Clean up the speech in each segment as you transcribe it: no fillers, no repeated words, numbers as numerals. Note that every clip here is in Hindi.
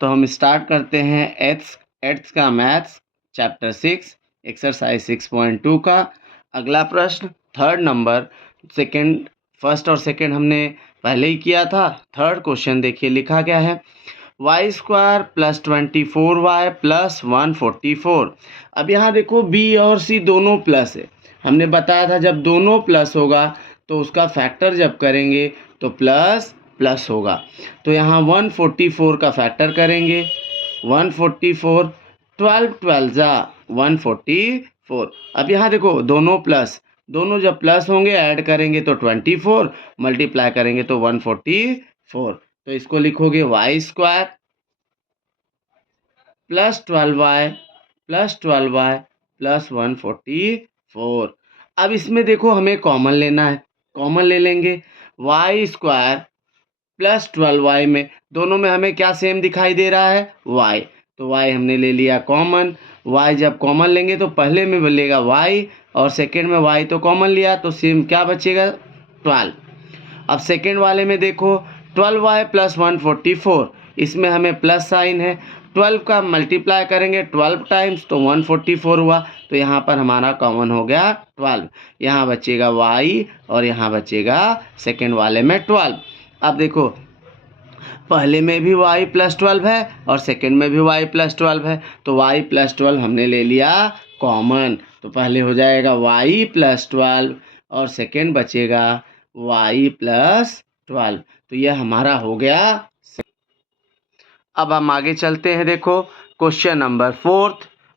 तो हम स्टार्ट करते हैं एट्थ का मैथ्स चैप्टर 6 एक्सरसाइज 6.2 का अगला प्रश्न। थर्ड नंबर फर्स्ट और सेकंड हमने पहले ही किया था। थर्ड क्वेश्चन देखिए लिखा क्या है, Y square plus 24y plus 144। अब यहाँ देखो बी और सी दोनों प्लस है। हमने बताया था जब दोनों प्लस होगा तो उसका फैक्टर जब करेंगे तो प्लस प्लस होगा। तो यहाँ 144 का फैक्टर करेंगे, 144, 12 जा 144। अब यहाँ देखो दोनों प्लस, दोनों जब प्लस होंगे ऐड करेंगे तो 24, मल्टीप्लाई करेंगे तो 144। तो इसको लिखोगे Y square plus 12y plus 144। अब इसमें देखो हमें कॉमन लेना है, कॉमन ले लेंगे। वाई स्क्वायर प्लस 12y में दोनों में हमें क्या सेम दिखाई दे रहा है, y। तो y हमने ले लिया कॉमन। y जब कॉमन लेंगे तो पहले में मिलेगा y और सेकेंड में y तो कॉमन लिया तो सेम क्या बचेगा 12। अब सेकेंड वाले में देखो 12y प्लस 144, इसमें हमें प्लस साइन है। 12 का मल्टीप्लाई करेंगे 12 टाइम्स तो 144 हुआ। तो यहाँ पर हमारा कॉमन हो गया 12। यहाँ बचेगा y और यहाँ बचेगा सेकेंड वाले में 12। अब देखो पहले में भी y प्लस 12 है और सेकेंड में भी y प्लस 12 है। तो y प्लस 12 हमने ले लिया कॉमन। तो पहले हो जाएगा y प्लस 12 और सेकेंड बचेगा y प्लस 12। तो यह हमारा हो गया। अब हम आगे चलते हैं। देखो question number 4,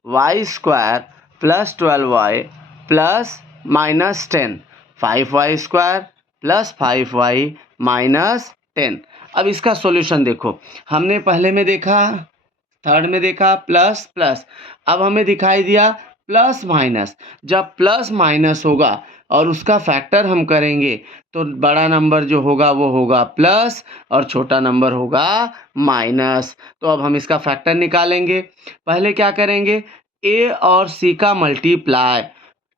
Y square plus 12y plus minus 10, 5y square plus 5y minus 10। अब इसका सॉल्यूशन देखो, हमने पहले में देखा, थर्ड में देखा प्लस प्लस, अब हमें दिखाई दिया प्लस माइनस। जब प्लस माइनस होगा और उसका फैक्टर हम करेंगे तो बड़ा नंबर जो होगा वो होगा प्लस और छोटा नंबर होगा माइनस। तो अब हम इसका फैक्टर निकालेंगे। पहले क्या करेंगे, ए और सी का मल्टीप्लाई,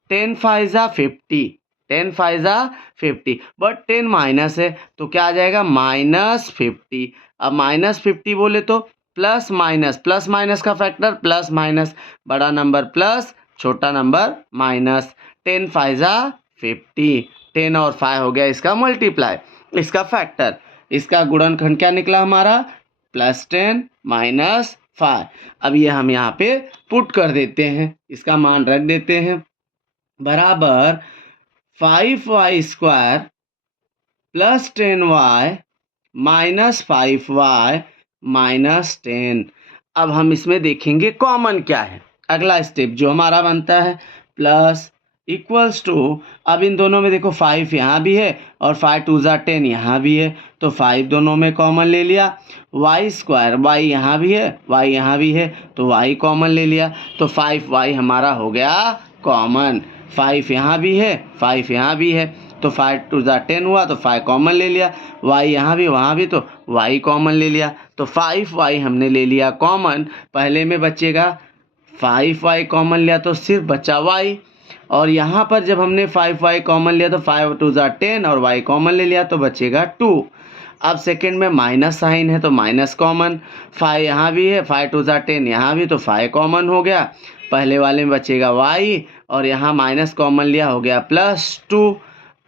10 5 जा 50, 10 5 जा 50, बट 10 माइनस है तो क्या आ जाएगा -50। अब -50 बोले तो प्लस माइनस का फैक्टर प्लस माइनस, बड़ा नंबर प्लस छोटा नंबर माइनस। 10 5 जा 50, 10 और 5 हो गया इसका मल्टीप्लाई, इसका फैक्टर, इसका गुणनखंड क्या निकला हमारा +10 माइनस 5। अब ये हम यहाँ पे पुट कर देते हैं, इसका मान रख देते हैं, बराबर 5y square plus 10y minus 5y minus 10। अब हम इसमें देखेंगे कॉमन क्या है। अगला स्टेप जो हमारा बनता है प्लस इक्वल्स टू, अब इन दोनों में देखो 5 यहाँ भी है और 5 2 जा 10 यहाँ भी है तो 5 दोनों में कॉमन ले लिया। वाई स्क्वायर, वाई यहाँ भी है वाई यहाँ भी है तो वाई कॉमन ले लिया। तो 5y हमारा हो गया कॉमन। 5 यहाँ भी है 5 यहाँ भी है तो 5 2 जा 10 हुआ तो 5 कॉमन ले लिया। y यहाँ भी वहाँ भी तो y कॉमन ले लिया। तो 5y हमने ले लिया कॉमन। पहले में बचेगा 5y कॉमन लिया तो सिर्फ बचा y, और यहाँ पर जब हमने 5y कॉमन लिया तो 5 2 जा 10 और y कॉमन ले लिया तो बचेगा 2। अब सेकेंड में माइनस साइन है तो माइनस कॉमन, 5 यहाँ भी है 5 2 जा 10 यहाँ भी तो 5 कॉमन हो गया। पहले वाले में बचेगा y और यहाँ माइनस कॉमन लिया हो गया +2।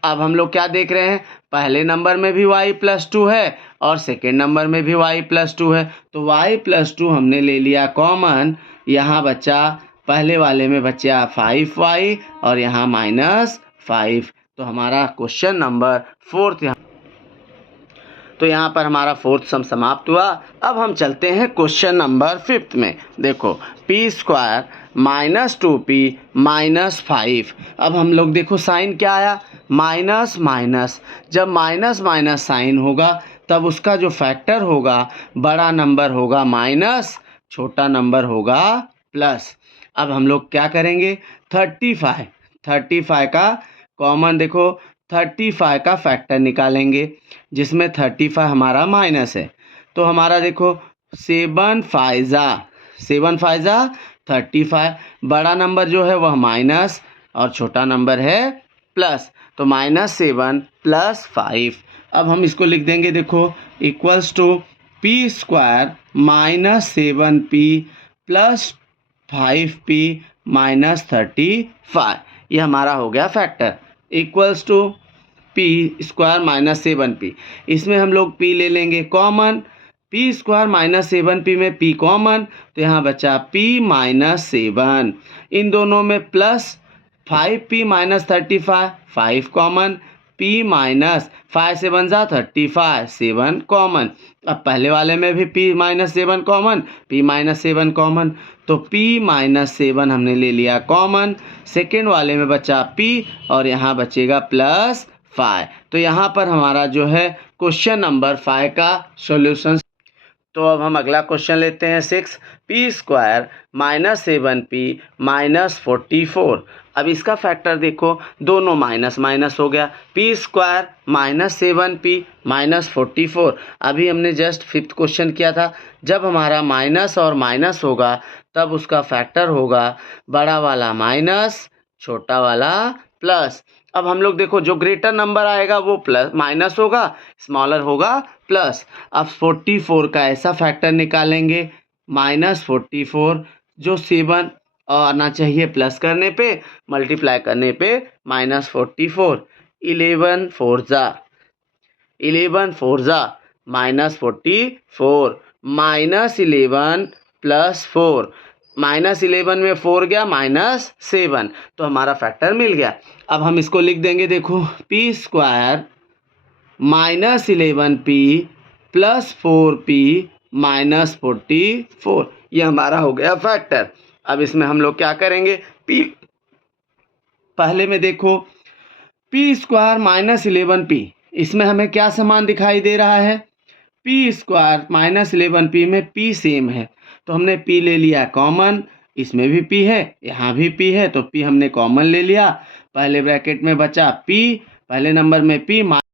अब हम लोग क्या देख रहे हैं, पहले नंबर में भी y +2 है और सेकेंड नंबर में भी y +2 है तो y +2 हमने ले लिया कॉमन। यहाँ बचा, पहले वाले में बचा 5y और यहाँ -5। तो हमारा क्वेश्चन नंबर 4 तो यहाँ पर हमारा 4th सम समाप्त हुआ। अब हम चलते हैं क्वेश्चन नंबर 5 में। देखो p स्क्वायर -2p -5। अब हम लोग देखो साइन क्या आया, माइनस माइनस। जब माइनस माइनस साइन होगा तब उसका जो फैक्टर होगा बड़ा नंबर होगा माइनस, छोटा नंबर होगा प्लस। अब हम लोग क्या करेंगे, 35 का कॉमन, देखो 35 का फैक्टर निकालेंगे जिसमें 35 हमारा माइनस है। तो हमारा देखो 7 5 जा 35, बड़ा नंबर जो है वह माइनस और छोटा नंबर है प्लस। तो -7 + 5। अब हम इसको लिख देंगे, देखो equals to P square minus 7p plus 5p minus 35, ये हमारा हो गया factor, equals to P square minus 7p। इसमें हम लोग p ले लेंगे common, P square minus 7p में p कॉमन, तो यहाँ बचा p माइनस 7, इन दोनों में plus 5p minus 35, 5 common, p minus 5 7 35, 7 common. अब पहले वाले में भी p minus 7 common, p minus 7 common, तो p माइनस 7 हमने ले लिया कॉमन, सेकेंड वाले में बचा p और यहाँ बचेगा प्लस 5। तो यहाँ पर हमारा जो है क्वेश्चन नंबर 5 का सॉल्यूशन। तो अब हम अगला क्वेश्चन लेते हैं 6, P square minus 7p minus 44। अब इसका फैक्टर देखो, दोनों माइनस माइनस हो गया, P square minus 7p minus 44। अभी हमने जस्ट 5th क्वेश्चन किया था, जब हमारा माइनस और माइनस होगा तब उसका फैक्टर होगा बड़ा वाला माइनस, छोटा वाला प्लस। अब हम लोग देखो, जो ग्रेटर नंबर आएगा वो प्लस माइनस होगा, स्मॉलर होगा प्लस। अब 44 का ऐसा फैक्टर निकालेंगे माइनस 44, जो 7 आना चाहिए प्लस करने पे, मल्टीप्लाई करने पे माइनस 44, 11 4 जा माइनस 44, माइनस 11 प्लस 4, माइनस 11 में 4 गया माइनस 7, तो हमारा फैक्टर मिल गया। अब हम इसको लिख देंगे, देखो P square minus 11p plus 4p minus 44, ये हमारा हो गया फैक्टर। अब इसमें हम लोग क्या करेंगे, p पहले में देखो पी स्क्वायर माइनस 11p, इसमें हमें क्या समान दिखाई दे रहा है, पी स्क्वायर माइनस 11p में p सेम है, तो हमने p ले लिया कॉमन, इसमें भी p है यहाँ भी p है, तो p हमने कॉमन ले लिया, पहले ब्रैकेट में बचा p, पहले नंबर में p